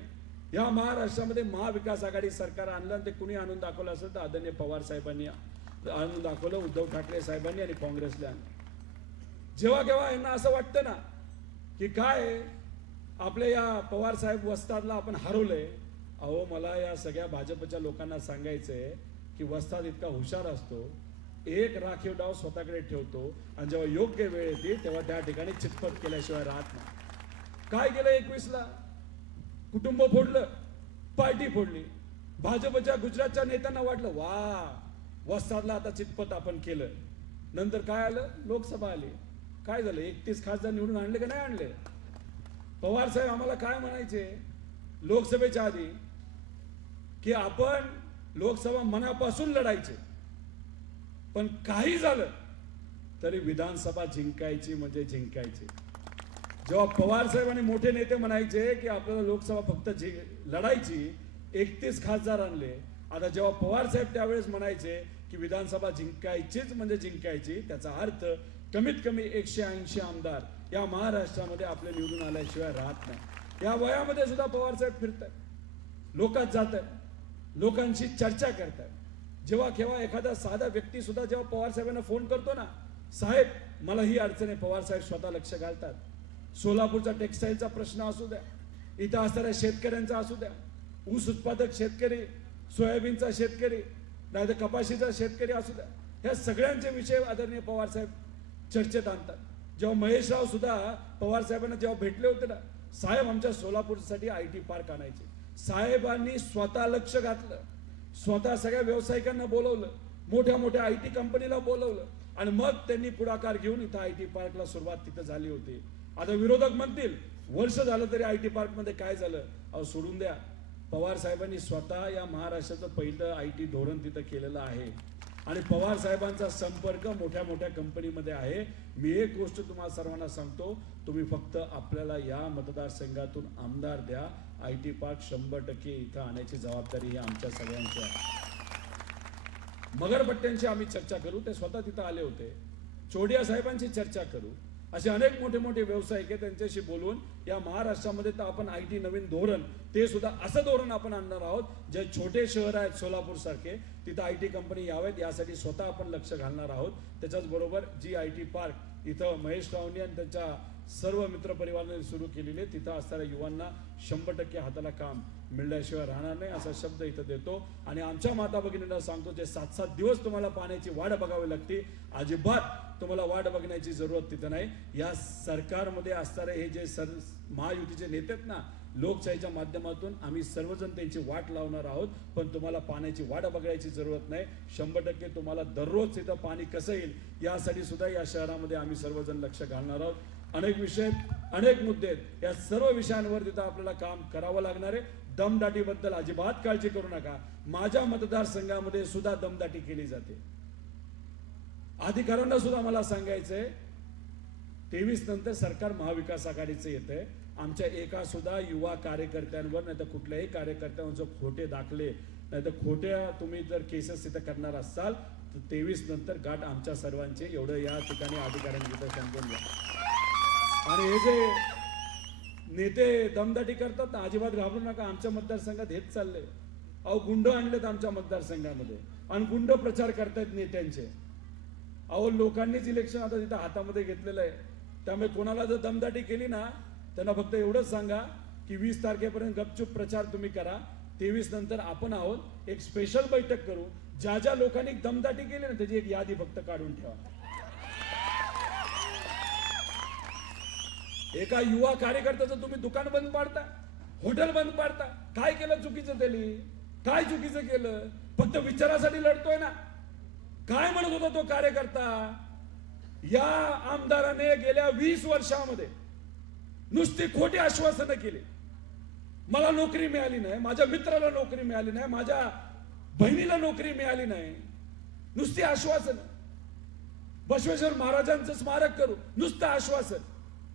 या महाराष्ट्रामध्ये महाविकास आघाडी सरकार आणलं आणि ते कुणी आणून दाखवलं असेल तर आदरणीय पवार साहेबांनी आणून दाखवलं, उद्धव ठाकरे साहेबांनी आणि काँग्रेसला. जेव्हा केव्हा यांना असं वाटतं ना की काय आपल्या या पवार साहेब वस्तादला आपण हरवलंय, अहो मला या सगळ्या भाजपच्या लोकांना सांगायचंय की वस्ताद इतका हुशार असतो, एक राखीव डाव स्वतःकडे ठेवतो आणि जेव्हा योग्य वेळ येते तेव्हा त्या ठिकाणी चितपट केल्याशिवाय राहत नाही. काय केलं 21ला? कुटुंब फोडलं, पार्टी फोडली. भाजपच्या गुजरातच्या नेत्यांना वाटलं वा, वस्तादला आता चितपट आपण केलं. नंतर काय आलं? लोकसभा आली. काय झालं? 31 खासदार निवडून आणले का नाही आणले? पवार साहेब आम्हाला काय म्हणायचे लोकसभेच्या आधी की आपण लोकसभा मनापासून लढायचे, पण काही झालं तरी विधानसभा जिंकायची म्हणजे जिंकायची. जेव्हा पवार साहेब आणि मोठे नेते म्हणायचे की आपल्याला लोकसभा फक्त लढायची, 31 खासदार आणले. आता जेव्हा पवार साहेब त्यावेळेस म्हणायचे की विधानसभा जिंकायचीच म्हणजे जिंकायची, त्याचा अर्थ कमीत कमी 180 आमदार या महाराष्ट्रामध्ये आपले निवडून आल्याशिवाय राहत नाही. या वयामध्ये सुद्धा पवार साहेब फिरतात, लोकात जातात, लोकांशी चर्चा करतात. जेव्हा केव्हा एखादा साधा व्यक्ती सुद्धा जेव्हा पवार साहेबांना फोन करतो ना, साहेब मला ही अडचण आहे, पवार साहेब स्वतः लक्ष घालतात. सोलापूरचा टेक्सटाईलचा प्रश्न असू द्या, इथं असणाऱ्या शेतकऱ्यांचा असू द्या, ऊस उत्पादक शेतकरी, सोयाबीनचा शेतकरी, नाही तर कपाशीचा शेतकरी असू द्या, ह्या सगळ्यांचे विषय आदरणीय पवार साहेब चर्चेत आणतात. जेव्हा महेशराव सुद्धा पवार साहेबांना जेव्हा भेटले होते ना, साहेब आमच्या सोलापूरसाठी IT पार्क आणायचे. साहेबांनी स्वतः लक्ष घातलं, स्वतः सगळ्या व्यावसायिकांना बोलवलं, मोठ्या मोठ्या IT कंपनीला बोलवलं आणि मग त्यांनी पुढाकार घेऊन इथं IT पार्कला सुरुवात तिथं झाली होती. आता विरोधक म्हणतील वर्ष झालं तरी IT पार्क मध्ये काय झालं? अहो सोडून द्या. पवार साहेबांनी स्वतः या महाराष्ट्राचं पहिलं IT धोरण तिथं केलेलं आहे आणि पवार साहेबांचा संपर्क मोठ्या मोठ्या कंपनीमध्ये आहे. मी एक गोष्ट तुम्हाला सर्वांना सांगतो, तुम्ही फक्त आपल्याला या मतदारसंघातून आमदार द्या, IT पार्क 100% इथं आणण्याची जबाबदारी ही आमच्या सगळ्यांची आहे. मगरपट्ट्यांची आम्ही चर्चा करू, ते स्वतः तिथं आले होते. चोडिया साहेबांची चर्चा करू, असे अनेक मोठे मोठे व्यावसायिक आहे, त्यांच्याशी बोलून या महाराष्ट्रामध्ये तर आपण IT नवीन धोरण, ते सुद्धा असं धोरण आपण आणणार आहोत जे छोटे शहर आहेत सोलापूर सारखे, तिथं IT कंपनी यावेत यासाठी स्वतः आपण लक्ष घालणार आहोत. त्याच्याच बरोबर जी IT पार्क इथं महेश रावणी आणि त्यांच्या सर्व मित्रपरिवाराने सुरू केलेले, तिथं असणाऱ्या युवांना 100% हाताला काम मिळल्याशिवाय राहणार नाही असा शब्द इथं देतो. आणि आमच्या माता भगिनींना सांगतो, जे 7-7 दिवस तुम्हाला पाण्याची वाट बघावी लागते, अजिबात तुम्हाला वाट बघण्याची जरूरत तिथं नाही. या सरकारमध्ये असणारे हे जे महायुतीचे नेते आहेत ना, लोकशाहीच्या माध्यमातून आम्ही सर्वजण त्यांची वाट लावणार आहोत, पण तुम्हाला पाण्याची वाट बघायची जरूरत नाही. 100% तुम्हाला दररोज तिथं पाणी कसं येईल यासाठी सुद्धा या शहरामध्ये आम्ही सर्वजण लक्ष घालणार आहोत. अनेक विषय, अनेक मुद्दे आहेत, या सर्व विषयांवर तिथं आपल्याला काम करावं लागणार आहे. दमदाटीबद्दल अजिबात काळजी करू नका. माझ्या मतदारसंघामध्ये सुद्धा दमदाटी केली जाते. अधिकाऱ्यांना सुद्धा मला सांगायचंय, 23 नंतर सरकार महाविकास आघाडीचं येतंय. आमच्या एका सुद्धा युवा कार्यकर्त्यांवर नाही तर कुठल्याही कार्यकर्त्यांवर जो खोटे दाखले नाही तर खोट्या तुम्ही जर केसेस तिथं करणार असाल तर 23 नंतर गाठ आमच्या सर्वांचे, एवढं या ठिकाणी अधिकाऱ्यांनी तिथं समजून घ्या. आणि हे जे नेते दमदाटी करतात ना, अजिबात घाबरू नका. आमच्या मतदारसंघात हेच चाललंय. अहो गुंड आणलेत आमच्या मतदारसंघामध्ये आणि गुंड प्रचार करतायत नेत्यांचे. अहो लोकांनीच इलेक्शन आता तिथं हातामध्ये घेतलेलं आहे. त्यामुळे कोणाला जर दमदाटी केली ना, त्यांना फक्त एवढंच सांगा की 20 तारखेपर्यंत गपचूप प्रचार तुम्ही करा. 23 नंतर आपण आहोत, एक स्पेशल बैठक करू. ज्या ज्या लोकांनी दमदाटी केली ना त्याची एक यादी फक्त काढून ठेवा. एका युवा कार्यकर्त्याचं तुम्ही दुकान बंद पाडता, हॉटेल बंद पाडता. काय केलं चुकीचं त्यांनी? काय चुकीचं केलं? फक्त विचारासाठी लढतोय ना. काय म्हणत होता तो कार्यकर्ता? या आमदाराने गेल्या 20 वर्षामध्ये नुसती खोटी आश्वासनं केली. मला नोकरी मिळाली नाही, माझ्या मित्राला नोकरी मिळाली नाही, माझ्या बहिणीला नोकरी मिळाली नाही. नुसती आश्वासन. बसवेश्वर महाराजांचं स्मारक करू, नुसतं आश्वासन.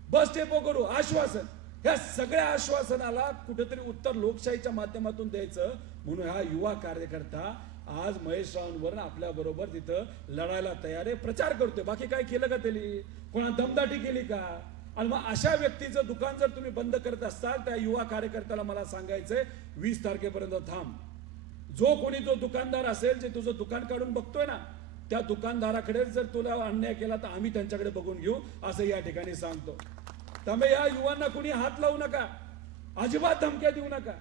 बस डेपो करू, आश्वासन. ह्या सगळ्या आश्वासनाला कुठेतरी उत्तर लोकशाहीच्या माध्यमातून द्यायचं. म्हणून हा युवा कार्यकर्ता आज महेश रावणवर आपल्या बरोबर तिथं लढायला तयार आहे, प्रचार करतोय. बाकी काय केलं का त्यांनी? कोणा दमदाटी केली का? आणि मग अशा व्यक्तीचं दुकान जर तुम्ही बंद करत असताल, त्या युवा कार्यकर्त्याला मला सांगायचंय 20 तारखेपर्यंत थांब. जो कोणी जो दुकानदार असेल जे तुझं दुकान काढून बघतोय ना, त्या दुकानदाराकडे जर तुला अन्याय केला तर आम्ही त्यांच्याकडे बघून घेऊ, असं या ठिकाणी सांगतो. त्यामुळे या युवांना कुणी हात लावू नका, अजिबात धमक्या देऊ नका.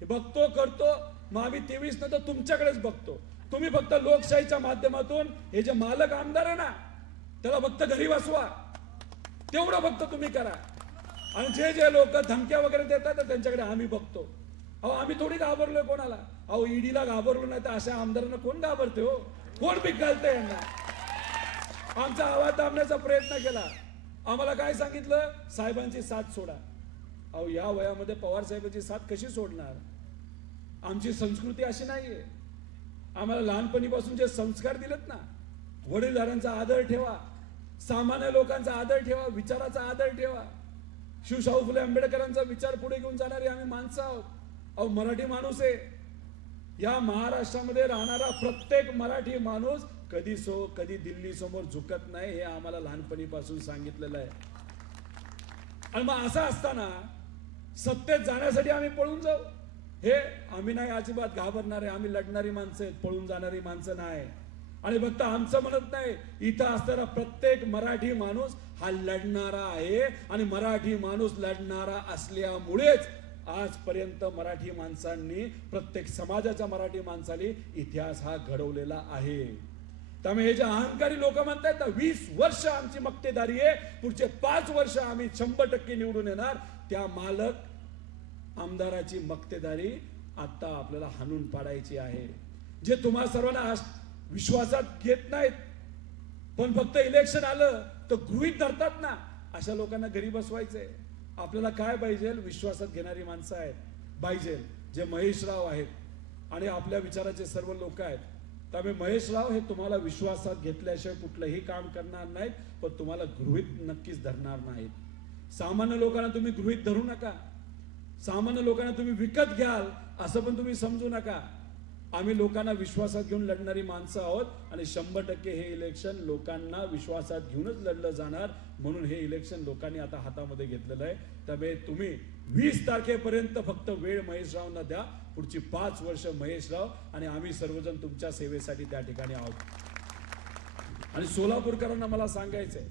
हे बघतो करतो, मग आम्ही 23 नंतर तुमच्याकडेच बघतो. तुम्ही फक्त लोकशाहीच्या माध्यमातून हे जे मालक आमदार आहे ना त्याला फक्त घरी बसवा, तेवढं फक्त तुम्ही करा. आणि जे जे लोक धमक्या वगैरे देतात त्यांच्याकडे आम्ही बघतो. अहो आम्ही थोडी घाबरलोय कोणाला. अहो ईडीला घाबरलो नाही तर अशा आमदारांना कोण घाबरते हो? कोण भीक घालते यांना? आमचा आवाज दाबण्याचा प्रयत्न केला. आम्हाला काय सांगितलं? साहेबांची साथ सोडा. अहो या वयामध्ये पवार साहेबांची साथ कशी सोडणार? आमची संस्कृती अशी नाहीये. आम्हाला लहानपणीपासून जे संस्कार दिलेत ना, वडीलधाऱ्यांचा आदर ठेवा, सामान्य लोकांचा आदर ठेवा, विचाराचा आदर ठेवा. शिवशाहू फुले आंबेडकरांचा विचार पुढे घेऊन जाणारी आम्ही माणसं आहोत. अहो मराठी माणूस आहे. या महाराष्ट्रामध्ये राहणारा प्रत्येक मराठी माणूस कधी दिल्ली समोर झुकत नाही, हे आम्हाला लहानपणीपासून सांगितलेलं आहे. आणि मग असं असताना सत्तेत जाण्यासाठी आम्ही पळून जाऊ? हे आम्ही नाही अजिबात घाबरणारे. आम्ही लढणारी माणसं आहेत, पळून जाणारी माणसं नाही. आणि फक्त आमचं म्हणत नाही, इथं असणारा प्रत्येक मराठी माणूस हा लढणारा आहे. आणि मराठी माणूस लढणारा असल्यामुळेच आजपर्यंत मराठी माणसांनी, प्रत्येक समाजाच्या मराठी माणसांनी इतिहास हा घडवलेला आहे. त्यामुळे हे जे अहंकारी लोक म्हणतात ना 20 वर्ष आमची मक्तेदारी आहे, पुढचे 5 वर्ष आम्ही 100% निवडून येणार, त्या मालक आमदाराची मक्तेदारी आता आपल्याला हाणून पाडायची आहे. जे तुम्हा सर्वांना विश्वासात घेत नाहीत, पण फक्त इलेक्शन आलं तर गृहीत धरतात ना, अशा लोकांना घरी बसवायचंय. आपल्याला काय पाहिजे? विश्वासात घेणारी माणसं आहेत पाहिजे, जे महेशराव आहेत आणि आपल्या विचाराचे सर्व लोक आहेत. त्यामुळे महेशराव हे तुम्हाला विश्वासात घेतल्याशिवाय कुठलंही काम करणार नाहीत, पण तुम्हाला गृहीत नक्कीच धरणार नाहीत. सामान्य लोकांना तुम्ही गृहीत धरू नका, सामान्य लोकांना तुम्ही विकत घ्याल असं पण तुम्ही समजू नका. आम्ही लोकांना विश्वासात घेऊन लढणारी माणसं आहोत आणि 100% हे इलेक्शन लोकांना विश्वासात घेऊनच लढलं जाणार. म्हणून हे इलेक्शन लोकांनी आता हातामध्ये घेतलेलं आहे. त्यामुळे तुम्ही 20 तारखेपर्यंत फक्त वेळ महेशरावांना द्या. पुढची 5 वर्ष महेशराव आणि आम्ही सर्वजण तुमच्या सेवेसाठी त्या ठिकाणी आहोत. आणि सोलापूरकरांना मला सांगायचंय,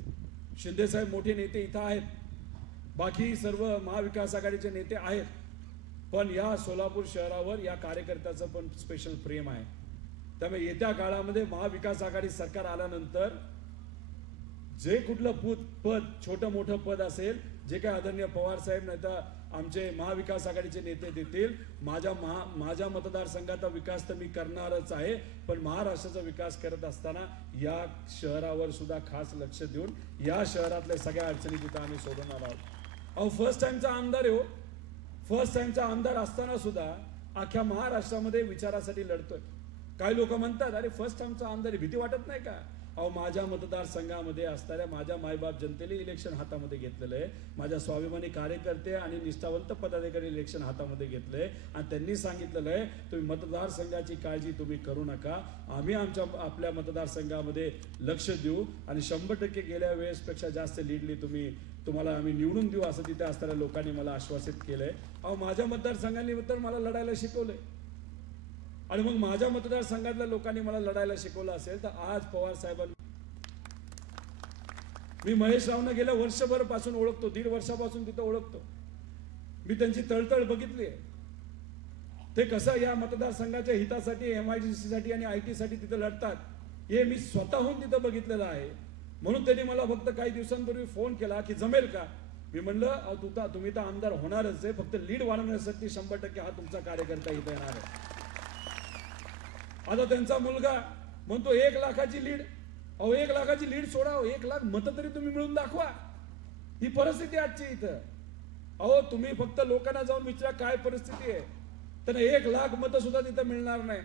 शिंदे साहेब मोठे नेते इथं आहेत, बाकी सर्व महाविकास आघाडीचे नेते आहेत, पण या सोलापूर शहरावर या कार्यकर्त्याचं पण स्पेशल प्रेम आहे. त्यामुळे येत्या काळामध्ये महाविकास आघाडी सरकार आल्यानंतर जे कुठलं पद, छोटं मोठं पद असेल, जे काही आदरणीय पवार साहेब नाही तर आमचे महाविकास आघाडीचे नेते देतील, माझ्या मतदारसंघाचा विकास तर मी करणारच आहे, पण महाराष्ट्राचा विकास करत असताना या शहरावर सुद्धा खास लक्ष देऊन या शहरातल्या सगळ्या अडचणी तिथं आम्ही सोडवणार आहोत. अहो फर्स्ट टाइमचा आमदार आहे हो. फर्स्ट टाइमचा आमदार असताना सुद्धा अख्ख्या महाराष्ट्रामध्ये विचारासाठी लढतोय. काही लोक म्हणतात अरे फर्स्ट टाइमचा आमदार, भीती वाटत नाही का? अहो माझ्या मतदारसंघामध्ये असणाऱ्या माझ्या मायबाप जनतेने इलेक्शन हातामध्ये घेतलेलं आहे. माझ्या स्वाभिमानी कार्यकर्ते आणि निष्ठावंत पदाधिकारी इलेक्शन हातामध्ये घेतलंय आणि त्यांनी सांगितलेलं आहे तुम्ही मतदारसंघाची काळजी तुम्ही करू नका, आम्ही आपल्या मतदारसंघामध्ये लक्ष देऊ आणि 100% गेल्या वेळेसपेक्षा जास्त लीडली तुम्हाला आम्ही निवडून देऊ असं तिथे असणाऱ्या लोकांनी मला आश्वासित केलंय. अहो माझ्या मतदारसंघांनी तर मला लढायला शिकवलंय आणि मग माझ्या मतदारसंघातल्या लोकांनी मला लढायला शिकवलं असेल तर आज पवार साहेबांनी, मी महेशरावना गेल्या वर्षभर पासून ओळखतो, 1.5 वर्षापासून तिथं ओळखतो. मी त्यांची तळतळ बघितली आहे. ते कसं या मतदारसंघाच्या हितासाठी, MIDC साठी आणि IT साठी तिथं लढतात हे मी स्वतःहून तिथं बघितलेलं आहे. म्हणून त्यांनी मला फक्त काही दिवसांपूर्वी फोन केला की जमेल का? मी म्हणलं तुम्ही तर आमदार होणारच आहे, फक्त लीड वाढवण्यासाठी 100% हा तुमचा कार्यकर्ता इथं येणार आहे. आता त्यांचा मुलगा म्हणतो 1 लाखाची लीड. अहो 1 लाखाची लीड सोडा, 1 लाख मतं तरी तुम्ही मिळून दाखवा. ही परिस्थिती आजची इथं. अहो तुम्ही फक्त लोकांना जाऊन विचारा काय परिस्थिती आहे, त्यांना 1 लाख मतं सुद्धा तिथं मिळणार नाही.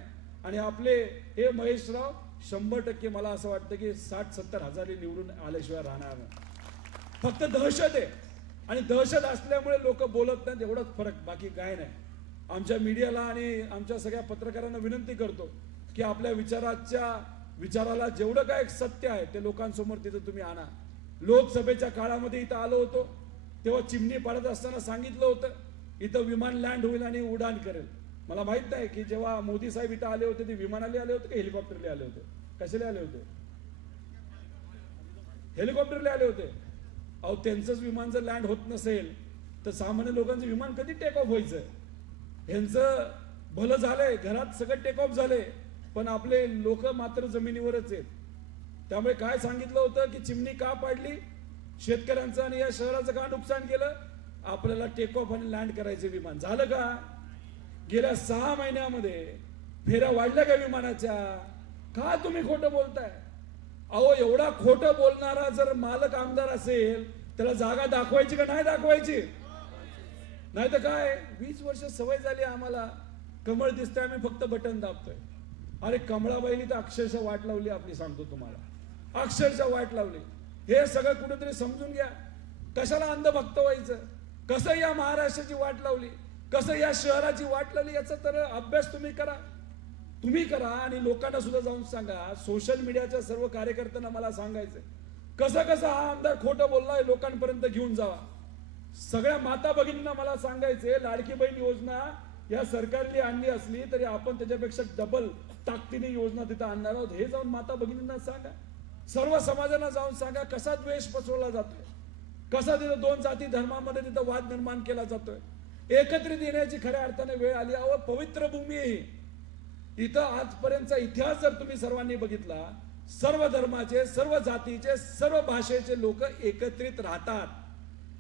आणि आपले हे महेशराव 100% मला असं वाटतं की 60-70 हजार निवडून आल्याशिवाय राहणार नाही. फक्त दहशत आहे आणि दहशत असल्यामुळे लोक बोलत नाहीत, एवढाच फरक, बाकी काय नाही. आमच्या मीडियाला आणि आमच्या सगळ्या पत्रकारांना विनंती करतो की आपल्या विचाराला जेवढं काय सत्य आहे ते लोकांसमोर तिथं तुम्ही आणा. लोकसभेच्या काळामध्ये इथं आलो होतो तेव्हा चिमणी पाडत असताना सांगितलं होतं इथं विमान लँड होईल आणि उड्डाण करेल. मला माहित नाही की जेव्हा मोदी साहेब इथं आले होते ते विमानाने आले होते की हेलिकॉप्टरने आले होते, कशाने आले होते? हेलिकॉप्टरने आले होते. अहो त्यांचंच विमान जर लँड होत नसेल तर सामान्य लोकांचं विमान कधी टेक ऑफ व्हायचं? ह्यांचं भलं झालंय, घरात सगळं टेक ऑफ झालंय, पण आपले लोक मात्र जमिनीवरच आहेत. त्यामुळे काय सांगितलं होतं की चिमणी का पाडली, शेतकऱ्यांचं आणि या शहराचं का नुकसान केलं, आपल्याला टेक ऑफ आणि लँड करायचे विमान. झालं का? गेल्या 6 महिन्यामध्ये फेऱ्या वाढल्या का विमानाच्या? का तुम्ही खोटं बोलताय? अहो, एवढा खोटं बोलणारा जर मालक आमदार असेल त्याला जागा दाखवायची का नाही दाखवायची? नाही तर काय, 20 वर्ष सवय झाली आम्हाला, कमळ दिसतंय आम्ही फक्त बटन दाबतोय. अरे कमळाबाईनी तर अक्षरशः वाट लावली आपली, सांगतो तुम्हाला, अक्षरशः वाट लावली. हे सगळं कुठेतरी समजून घ्या. कशाला अंधभक्त व्हायचं? कसं या महाराष्ट्राची वाट लावली, कसं या शहराची वाट लावली, याचा तर अभ्यास तुम्ही करा. आणि लोकांना सुद्धा जाऊन सांगा. सोशल मीडियाच्या सर्व कार्यकर्त्यांना मला सांगायचंय, कसं कसं हा आमदार खोटं बोललाय लोकांपर्यंत घेऊन जावा. सगळ्या माता भगिनींना मला सांगायचे, लाडकी बहीण योजना या सरकारने आणली असली तरी आपण त्याच्यापेक्षा डबल ताकदीने योजना तिथं आणणार आहोत. हे जाऊन माता भगिनींना सांगा. सर्व समाजाला जाऊन सांगा कसा द्वेष पसरवला जातोय, कसा तिथं 2 जाती धर्मामध्ये तिथं वाद निर्माण केला जातोय. एकत्रित येण्याची खऱ्या अर्थाने वेळ आली. अहो, पवित्र भूमी आहे इथं. आजपर्यंतचा इतिहास जर तुम्ही सर्वांनी बघितला, सर्व धर्माचे, सर्व जातीचे, सर्व भाषेचे लोक एकत्रित राहतात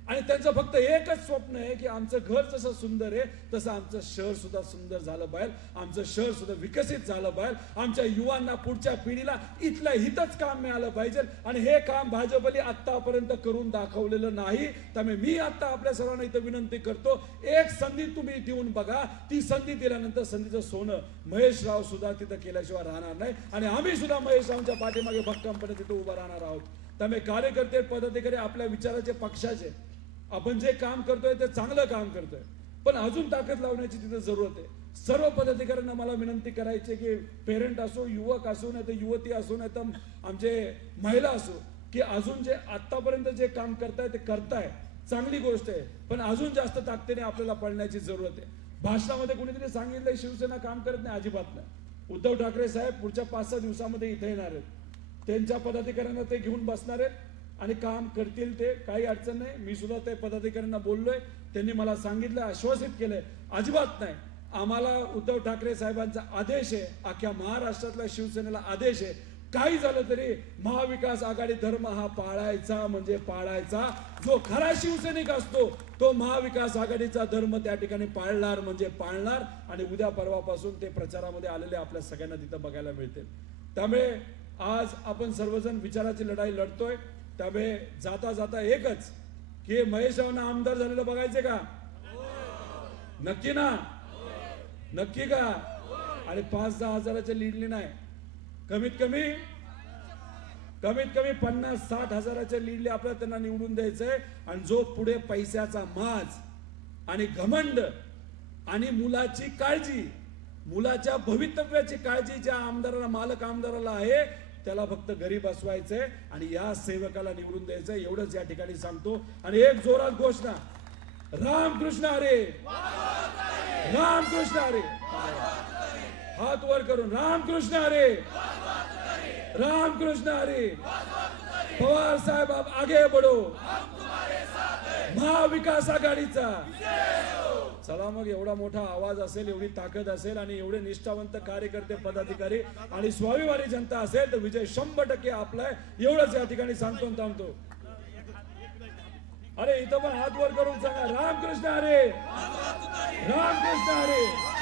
आणि त्यांचं फक्त एकच स्वप्न आहे की आमचं घर जसं सुंदर आहे तसं आमचं शहर सुद्धा सुंदर झालं पाहिजे, आमचं शहर सुद्धा विकसित झालं पाहिजे, आमच्या युवांना, पुढच्या पिढीला इथलं हितच काम मिळालं पाहिजे. आणि हे काम भाजपने आतापर्यंत करून दाखवलेलं नाही. त्यामुळे मी आता आपल्या सर्वांना इथं विनंती करतो, एक संधी तुम्ही देऊन बघा. ती संधी दिल्यानंतर संधीचं सोनं महेश राव सुद्धा तिथं केल्याशिवाय राहणार नाही आणि आम्ही सुद्धा महेश रावच्या पाठीमागे भक्कमपणे तिथं उभं राहणार आहोत. त्यामुळे कार्यकर्ते, पदाधिकारी आपल्या विचाराचे, पक्षाचे, आपण जे काम करतोय ते चांगलं काम करतोय, पण अजून ताकद लावण्याची तिथे जरूरत आहे. सर्व पदाधिकाऱ्यांना मला विनंती करायची की पेरेंट असो, युवक असो, नाही तर युवती असो, नाही तर आमचे महिला असो, की अजून जे आतापर्यंत जे काम करताय ते करताय, चांगली गोष्ट आहे, पण अजून जास्त ताकदीने आपल्याला पळण्याची जरूरत आहे. भाषणामध्ये कुणीतरी सांगितलंय शिवसेना काम करत नाही, अजिबात नाही. उद्धव ठाकरे साहेब पुढच्या 5-6 दिवसामध्ये इथे येणार आहेत. त्यांच्या पदाधिकाऱ्यांना ते घेऊन बसणार आहेत आणि काम करतील ते, काही अडचण नाही. मी सुद्धा ते पदाधिकाऱ्यांना बोललोय, त्यांनी मला सांगितलं, आश्वासित केलंय, अजिबात नाही. आम्हाला उद्धव ठाकरे साहेबांचा आदेश आहे, अख्ख्या महाराष्ट्रातल्या शिवसेनेला आदेश आहे, काही झालं तरी महाविकास आघाडी धर्म हा पाळायचा म्हणजे पाळायचा. जो खरा शिवसैनिक असतो तो महाविकास आघाडीचा धर्म त्या ठिकाणी पाळणार म्हणजे पाळणार. आणि उद्या परवापासून ते प्रचारामध्ये आलेले आपल्या सगळ्यांना तिथं बघायला मिळतील. त्यामुळे आज आपण सर्वजण विचाराची लढाई लढतोय. त्यामुळे जाता जाता एकच की महेश रावना आमदार झालेलं बघायचे का? नक्की ना? नक्की का? आणि 5-10 हजाराच्या लीडने नाही, कमीत कमी 50-60 हजाराच्या लीडले आपल्याला त्यांना निवडून द्यायचंय. आणि जो पुढे पैशाचा माज आणि घमंड आणि मुलाची काळजी, मुलाच्या भवितव्याची काळजी ज्या आमदाराला, मालक आमदाराला आहे, त्याला फक्त घरी बसवायचंय आणि या सेवकाला निवडून द्यायचंय, एवढंच या ठिकाणी सांगतो. आणि एक जोरात घोषणा, रामकृष्ण हरी, रामकृष्ण हरी, हात वर करून रामकृष्ण हरी, रामकृष्ण हरी. पवार साहेब आप आगे बढ़ो, महाविकास आघाडीचा. चला मग, एवढा मोठा आवाज असेल, एवढी ताकद असेल आणि एवढे निष्ठावंत कार्यकर्ते, पदाधिकारी आणि स्वाभिमानी जनता असेल तर विजय 100% आपला आहे. एवढंच या ठिकाणी सांगतो आणि थांबतो. अरे इथं पण हात वर करून सांगा, रामकृष्ण हरी, रामकृष्ण हरी.